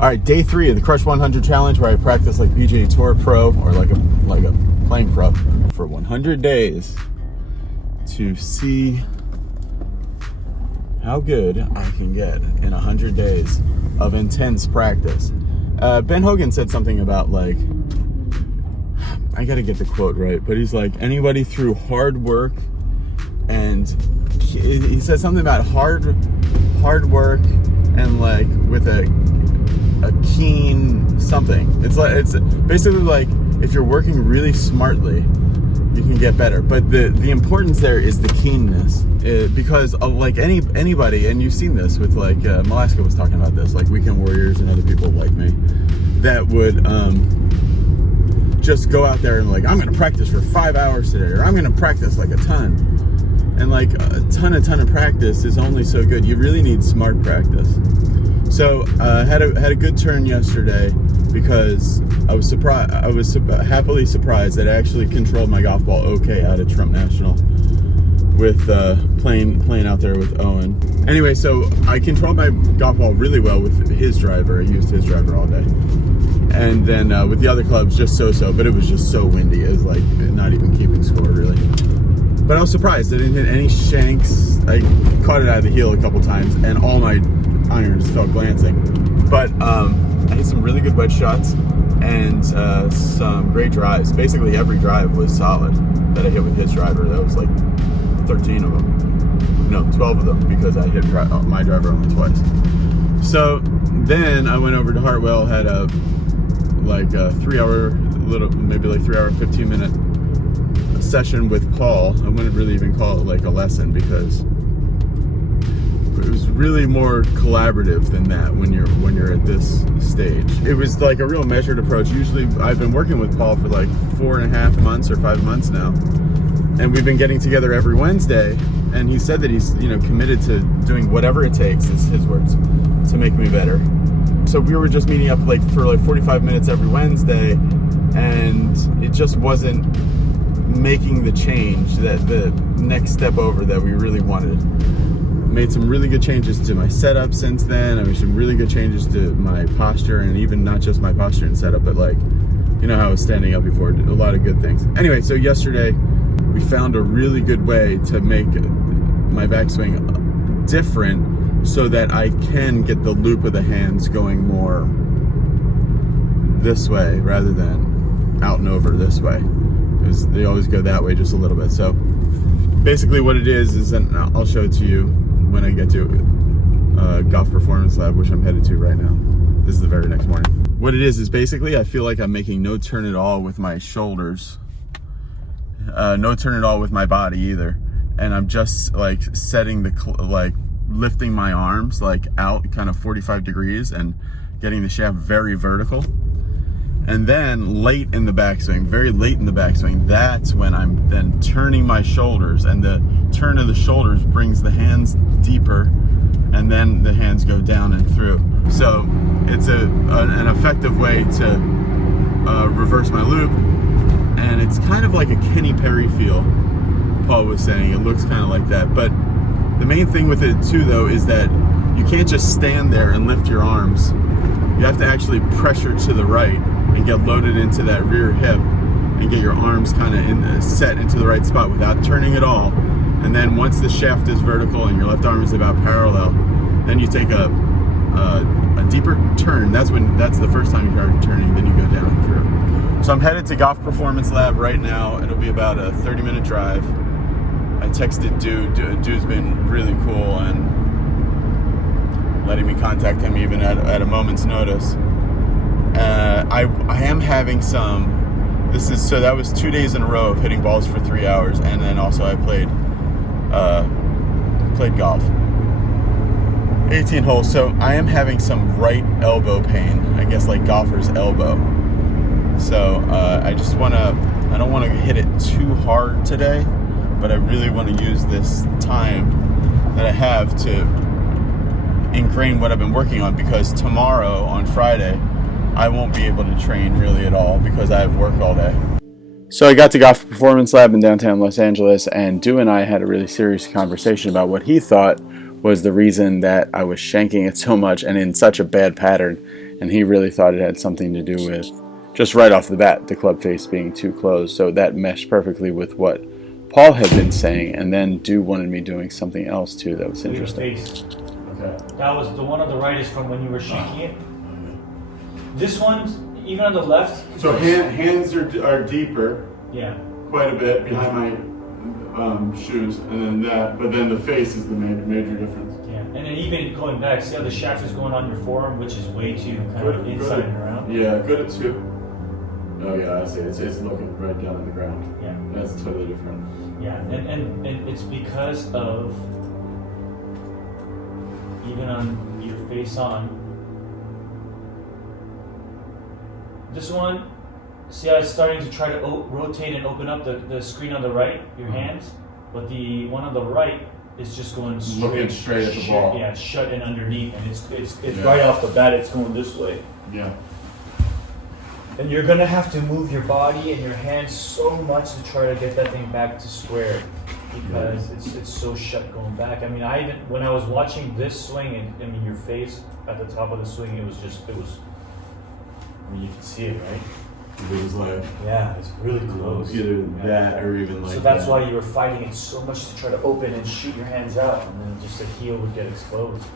All right, day 3 of the Crush 100 challenge, where I practice like PGA Tour Pro or like a playing pro for 100 days to see how good I can get in 100 days of intense practice. Ben Hogan said something about like, I gotta get the quote right, but he's like, anybody through hard work, and he said something about hard work and like with a keen something. It's basically like if you're working really smartly, you can get better. But the importance there is the keenness, because like anybody, and you've seen this with like Malaska was talking about this, like Weekend Warriors and other people like me that would just go out there and like, I'm gonna practice for 5 hours today, or I'm gonna practice like a ton. And like a ton of practice is only so good. You really need smart practice. So had a good turn yesterday because I was surprised. I was happily surprised that I actually controlled my golf ball okay out at Trump National with playing out there with Owen. Anyway, so I controlled my golf ball really well with his driver. I used his driver all day, and then with the other clubs just so. But it was just so windy. It was like not even keeping score really. But I was surprised. I didn't hit any shanks. I caught it out of the heel a couple times, and all my irons felt glancing. But I hit some really good wedge shots and some great drives. Basically every drive was solid that I hit with his driver. That was like 13 of them. No, 12 of them, because I hit my driver only twice. So then I went over to Hartwell, had a 3 hour, maybe 15-minute session with Paul. I wouldn't really even call it like a lesson, because it was really more collaborative than that when you're at this stage. It was like a real measured approach. Usually I've been working with Paul for like 4.5 months or 5 months now, and we've been getting together every Wednesday, and he said that he's committed to doing whatever it takes, is his words, to make me better. So we were just meeting up for 45 minutes every Wednesday, and it just wasn't making the change, that the next step over that we really wanted. Made some really good changes to my setup since then. I made some really good changes to my posture, and even not just my posture and setup, but like, how I was standing up before. Did a lot of good things. Anyway, so yesterday we found a really good way to make my backswing different so that I can get the loop of the hands going more this way rather than out and over this way, because they always go that way just a little bit. So basically what it is, and I'll show it to you when I get to Golf Performance Lab, which I'm headed to right now. This is the very next morning. What it is basically I feel like I'm making no turn at all with my shoulders, no turn at all with my body either, and I'm just like setting lifting my arms like out kind of 45 degrees and getting the shaft very vertical. And then late in the backswing, very late in the backswing, that's when I'm then turning my shoulders, and the turn of the shoulders brings the hands deeper, and then the hands go down and through. So it's an effective way to reverse my loop, and it's kind of like a Kenny Perry feel, Paul was saying. It looks kind of like that. But the main thing with it too, though, is that you can't just stand there and lift your arms. You have to actually pressure to the right and get loaded into that rear hip and get your arms kind of set into the right spot without turning at all. And then once the shaft is vertical and your left arm is about parallel, then you take a deeper turn. That's the first time you start turning, then you go down and through. So I'm headed to Golf Performance Lab right now. It'll be about a 30-minute drive. I texted Dude. Dude's been really cool and letting me contact him even at a moment's notice. I am having some. So that was 2 days in a row of hitting balls for 3 hours, and then also I played golf, 18 holes. So I am having some right elbow pain, I guess like golfer's elbow. So I don't want to hit it too hard today, but I really want to use this time that I have to ingrain what I've been working on, because tomorrow on Friday I won't be able to train really at all because I have work all day. So I got to Golf Performance Lab in downtown Los Angeles, and Du and I had a really serious conversation about what he thought was the reason that I was shanking it so much and in such a bad pattern. and he really thought it had something to do with, just right off the bat, the club face being too closed. So that meshed perfectly with what Paul had been saying, and then Dew wanted me doing something else too that was interesting. Okay. That was the one on the right is from when you were shaking it. This one, even on the left. So hands are deeper. Yeah. Quite a bit behind my shoes, and then that. But then the face is the major difference. Yeah. And then even going back, see how the shaft is going on your forearm, which is way too kind of inside and around. Yeah, good at two. Oh yeah, I see. It's looking right down on the ground. Yeah. That's totally different. Yeah, and it's because of even on your face on. This one, see how it's starting to try to rotate and open up the screen on the right, your hands, but the one on the right is just going straight. Looking straight at the ball. Yeah, shut and underneath, and it's right off the bat. It's going this way. Yeah. And you're gonna have to move your body and your hands so much to try to get that thing back to square, because it's so shut going back. I mean, when I was watching this swing, and I mean your face at the top of the swing, it was. I mean, you can see it, right? It was like, yeah, it's really close. Either that or even like. So that's why you were fighting it so much to try to open and shoot your hands out, and then just the heel would get exposed.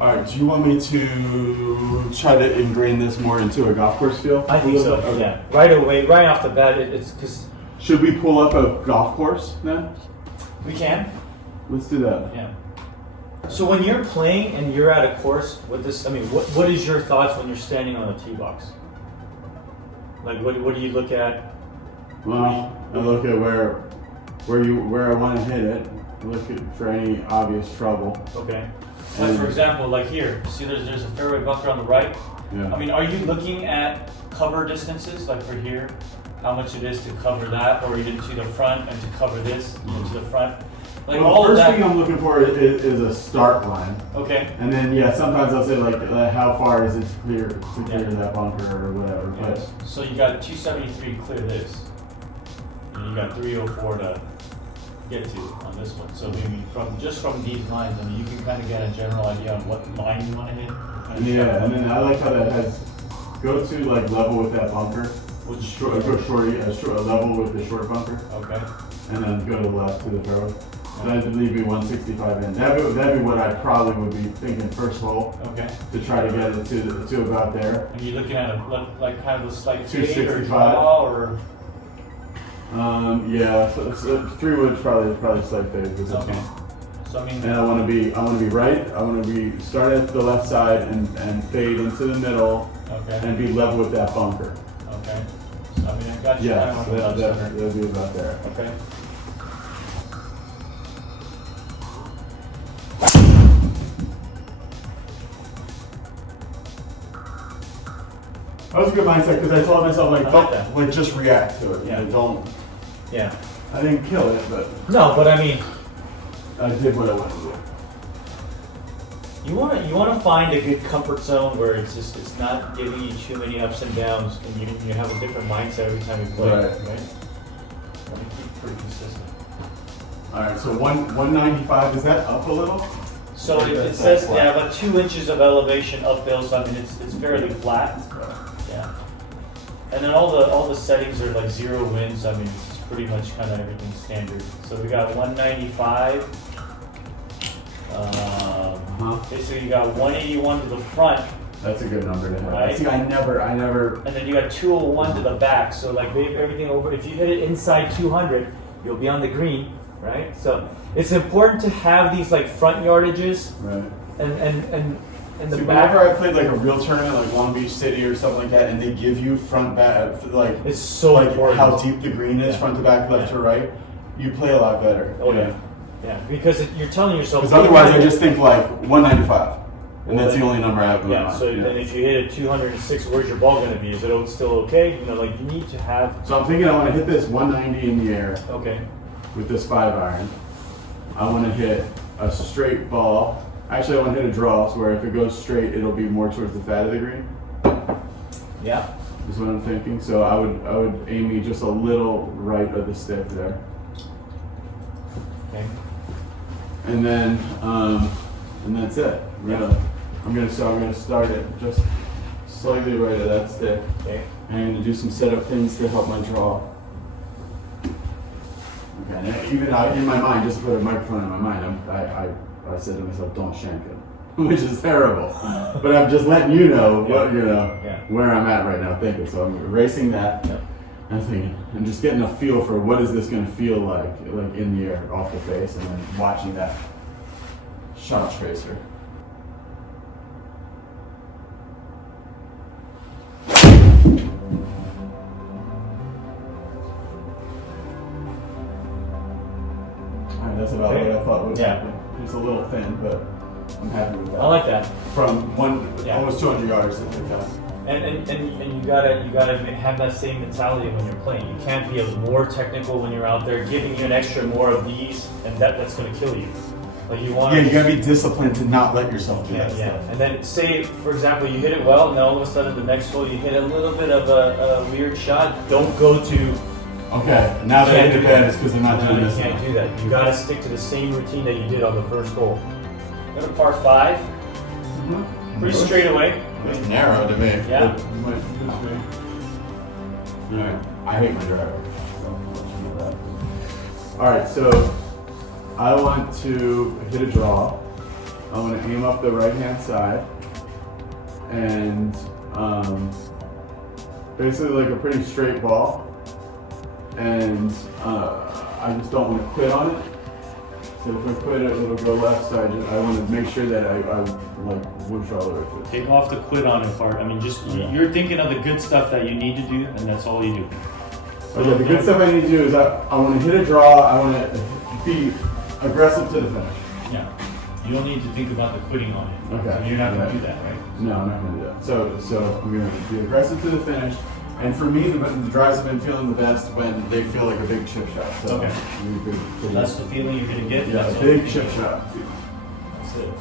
All right, do you want me to try to ingrain this more into a golf course feel? I think so. Okay. Yeah, right away, right off the bat, it's because. Should we pull up a golf course then? We can. Let's do that. Yeah. So when you're playing and you're at a course with this, I mean, what is your thoughts when you're standing on a tee box? Like, what do you look at? Well, I look at where I want to hit it. I look for any obvious trouble. Okay. Like for example, like here, see there's a fairway bunker on the right. Yeah. I mean, are you looking at cover distances, like for here, how much it is to cover that, or even to the front and to cover this, to the front? Like well, all of that. First thing I'm looking for is a start line. Okay. And then sometimes I'll say like how far is it to clear that bunker or whatever. Yeah. But So you got 273 to clear this, and you got 304 to get to on this one. So I mean, from these lines, I mean, you can kind of get a general idea on what line you want to hit. Yeah, and then I like how that has go to like level with that bunker. Which go level with the short bunker. Okay. And then go to the left to the fairway. Then leave me 165 in. That'd be what I probably would be thinking first hole. Okay. To try to get it to about there. And you're looking at like kind of a slight 265 or. Yeah. So 3 wood's probably slight fade. Okay. So I mean. And I want to be right. I want to be start at the left side and fade into the middle. Okay. And be level with that bunker. Okay. So I mean, I got you. Yeah. That'd be about there. Okay. That was a good mindset because I told myself like don't just react to it. Yeah. Don't. Yeah. I didn't kill it, but. No, but I mean. I did what I wanted to do. You want to find a good comfort zone where it's not giving you too many ups and downs, and you have a different mindset every time you play. Right. Want to keep pretty consistent. All right. So 195 is that up a little? So it says about 2 inches of elevation uphill. So I mean it's fairly flat. Yeah. And then all the settings are like 0 winds. I mean it's pretty much kind of everything standard. So we got 195. Basically you got 181 to the front. That's a good number to have. Right? See, I never. And then you got 201 to the back. So like everything over. If you hit it inside 200, you'll be on the green, right? So it's important to have these like front yardages. Right. And the back. Whenever I played like a real tournament, like Long Beach City or something like that, and they give you front back, like it's so important. How deep the green is, front to back, left to right, you play a lot better. Oh yeah. Yeah, because you're telling yourself. Because otherwise, I just think like 195, and that's the only number I have. So then if you hit it 206, where's your ball going to be? Is it still okay? You know, like you need to have. So I'm thinking I want to hit this 190 in the air. Okay. With this 5-iron, I want to hit a straight ball. Actually, I want to hit a draw, so where if it goes straight, it'll be more towards the fat of the green. Yeah. Is what I'm thinking. So I would aim me just a little right of the stick there. Okay. And then, and that's it. I'm gonna start it just slightly right of that stick. Okay. And I'm gonna do some setup things to help my draw. Okay, and even in my mind, just to put a microphone in my mind, I said to myself, don't shank it, which is terrible. But I'm just letting you know what where I'm at right now thinking. So I'm erasing that. Yep. I'm thinking, I'm just getting a feel for what is this going to feel like in the air, off the face, and then watching that shot tracer. Alright, that's about what I thought would happen. It's a little thin, but I'm happy with that. I like that. From almost 200 yards, I think that. And you gotta have that same mentality when you're playing. You can't be more technical when you're out there, giving you an extra more of these, and that's gonna kill you. Like you want. Yeah, you gotta be disciplined to not let yourself do that Yeah, stuff. and then say, for example, you hit it well, and all of a sudden the next hole you hit a little bit of a weird shot. Don't go to. Okay, now that I hit it bad, it's because I'm not doing this. You can't do that. You gotta stick to the same routine that you did on the first hole. Got a par 5. Pretty straight away. It's narrow to me. Yeah. Alright, I hate my driver. Alright, so I want to hit a draw. I want to aim up the right hand side. And basically like a pretty straight ball. And I just don't want to quit on it. So if I quit it, it'll go left side. I want to make sure that I like whoosh all over it. Take off the quit on it part. I mean, just you're thinking of the good stuff that you need to do, and that's all you do. Okay, the good stuff I need to do is I want to hit a draw. I want to be aggressive to the finish. Yeah. You don't need to think about the quitting on it. Okay. So you're not going to do that, right? No, I'm not going to do that. So I'm going to be aggressive to the finish. And for me, the drives have been feeling the best when they feel like a big chip shot. So Okay. So that's the feeling you're going to get? Yeah, a big chip shot. That's it.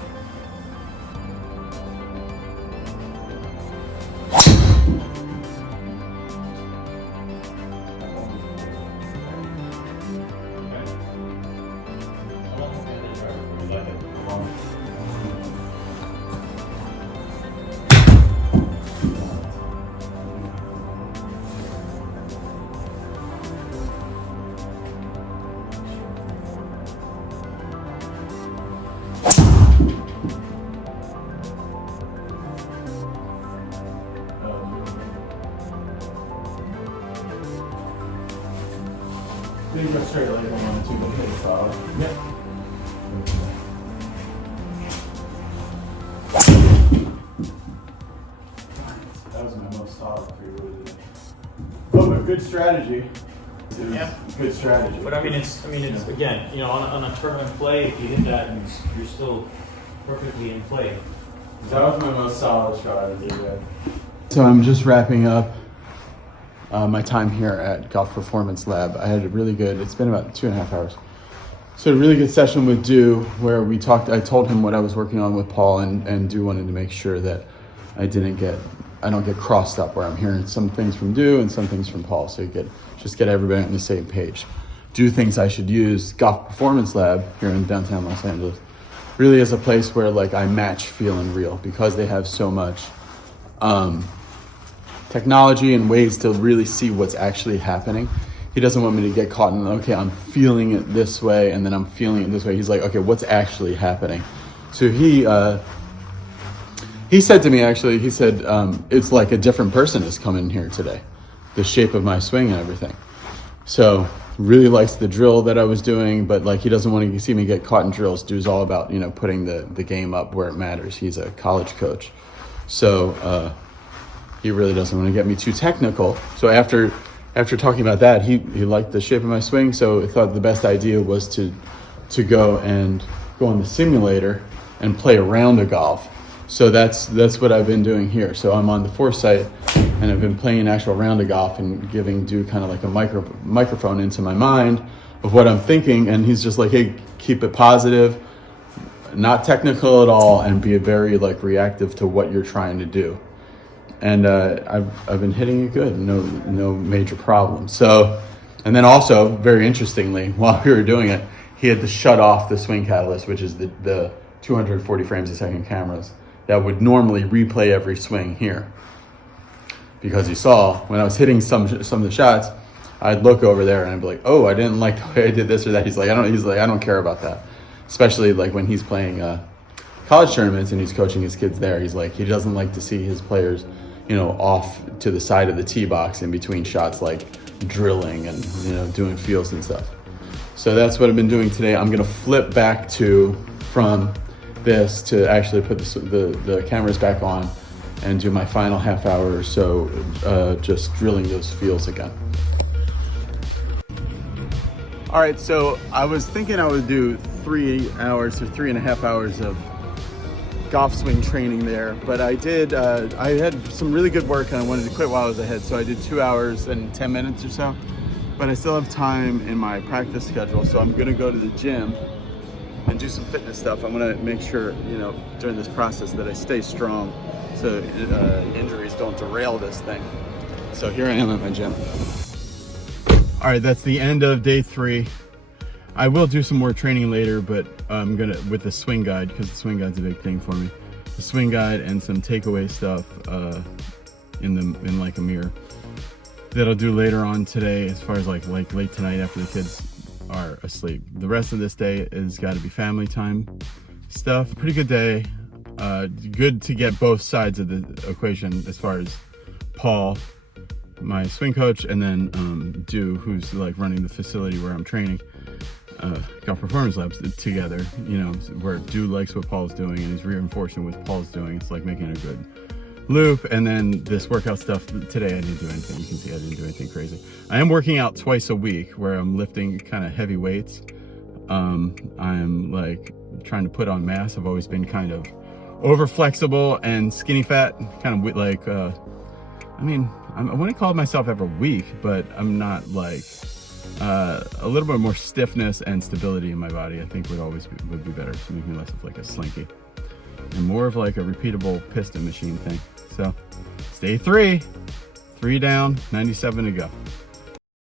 Didn't go straight like I wanted to, but hit it solid. Yep. That was my most solid free wood today. Oh, but good strategy. It was good strategy. But I mean, it's again, you know, on a tournament play, if you hit that, you're still perfectly in play. That was my most solid shot of the day. So I'm just wrapping up my time here at Golf Performance Lab. I had a really good, it's been about 2.5 hours. So a really good session with Dew where we talked, I told him what I was working on with Paul, and Dew wanted to make sure that I don't get crossed up where I'm hearing some things from Dew and some things from Paul. So you just get everybody on the same page. Dew thinks I should use Golf Performance Lab here in downtown Los Angeles really as a place where like I match feel and real, because they have so much technology and ways to really see what's actually happening. He doesn't want me to get caught in, okay, I'm feeling it this way and then I'm feeling it this way. He's like, okay, what's actually happening? So he said to me, actually, he said, it's like a different person has come in here today, the shape of my swing and everything. So really likes the drill that I was doing, but like he doesn't want to see me get caught in drills. Dude's all about, you know, putting the game up where it matters. He's a college coach. So he really doesn't want to get me too technical. So after talking about that, he liked the shape of my swing, so I thought the best idea was to go on the simulator and play a round of golf. So that's what I've been doing here. So I'm on the Foresight, and I've been playing an actual round of golf and giving Dude kind of like a microphone into my mind of what I'm thinking, and he's just like, hey, keep it positive, not technical at all, and be very like reactive to what you're trying to do. And I've been hitting it good, no major problems. So, and then also very interestingly, while we were doing it, he had to shut off the swing catalyst, which is the 240 frames a second cameras that would normally replay every swing here. because he saw when I was hitting some of the shots, I'd look over there and I'd be like, oh, I didn't like the way I did this or that. He's like, I don't care about that. Especially like when he's playing college tournaments and he's coaching his kids there. He's like, he doesn't like to see his players, you know, off to the side of the tee box in between shots, like drilling and, you know, doing feels and stuff. So that's what I've been doing today. I'm gonna flip back from this to actually put the cameras back on and do my final half hour or so, just drilling those feels again. All right, so I was thinking I would do 3 hours or 3.5 hours of golf swing training there, but I had some really good work and I wanted to quit while I was ahead, so I did 2 hours and 10 minutes or so, but I still have time in my practice schedule, so I'm gonna go to the gym and do some fitness stuff. I'm gonna make sure, you know, during this process that I stay strong so injuries don't derail this thing. So here I am at my gym. All right, that's the end of day 3. I will do some more training later, but I'm gonna, with the swing guide, because the swing guide's a big thing for me. The swing guide and some takeaway stuff in like a mirror that I'll do later on today, as far as like late tonight after the kids are asleep. The rest of this day is got to be family time stuff. Pretty good day. Good to get both sides of the equation, as far as Paul, my swing coach, and then Dew, who's like running the facility where I'm training golf performance labs together, you know, where Dew likes what Paul's doing and he's reinforcing what Paul's doing. It's like making a good loop. And then this workout stuff today, I didn't do anything. You can see I didn't do anything crazy. I am working out twice a week where I'm lifting kind of heavy weights. I'm like trying to put on mass. I've always been kind of over flexible and skinny fat, kind of like I wouldn't call myself ever weak, but I'm not like a little bit more stiffness and stability in my body. I think would be better to make me less of like a slinky and more of like a repeatable piston machine thing. So it's day 3 down, 97 to go.